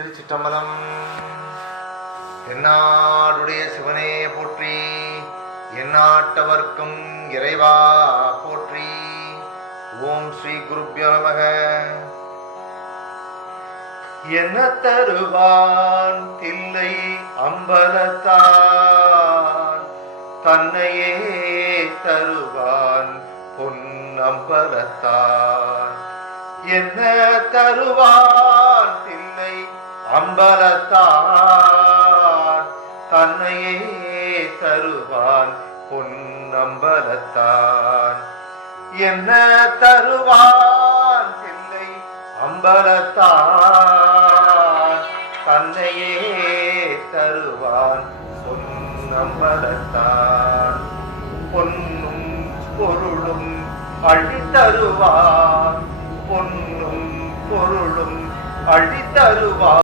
திருச்சிற்றம்பலம். தென்னாடுடைய சிவனே போற்றி, எந்நாட்டவர்க்கும் இறைவா போற்றி. ஓம் ஸ்ரீ குருப்யோ நமக. என்ன தருவான் தில்லை அம்பலத்தான், தன்னையே தருவான் பொன் அம்பலத்தான். என்ன தருவான் தில்லை அம்பலத்தான், தன்னையே தருவான் பொன் அம்பலத்தான். என்ன தருவான் தில்லை அம்பலத்தான், தன்னையே தருவான் பொன் அம்பலத்தான். பொன்னும் பொருளும் அழித்தருவான், பொன்னும் பொருளும் அழித்தருவான்.